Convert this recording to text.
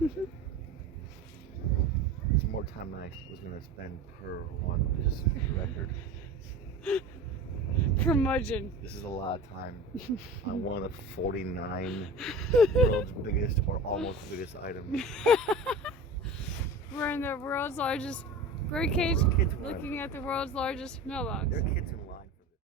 It's more time than I was going to spend per one, just for the record. Curmudgeon. This is a lot of time on one of the 49 world's biggest or almost biggest items. We're in the world's largest birdcage, Kids run. looking at the world's largest mailbox. There are kids in line.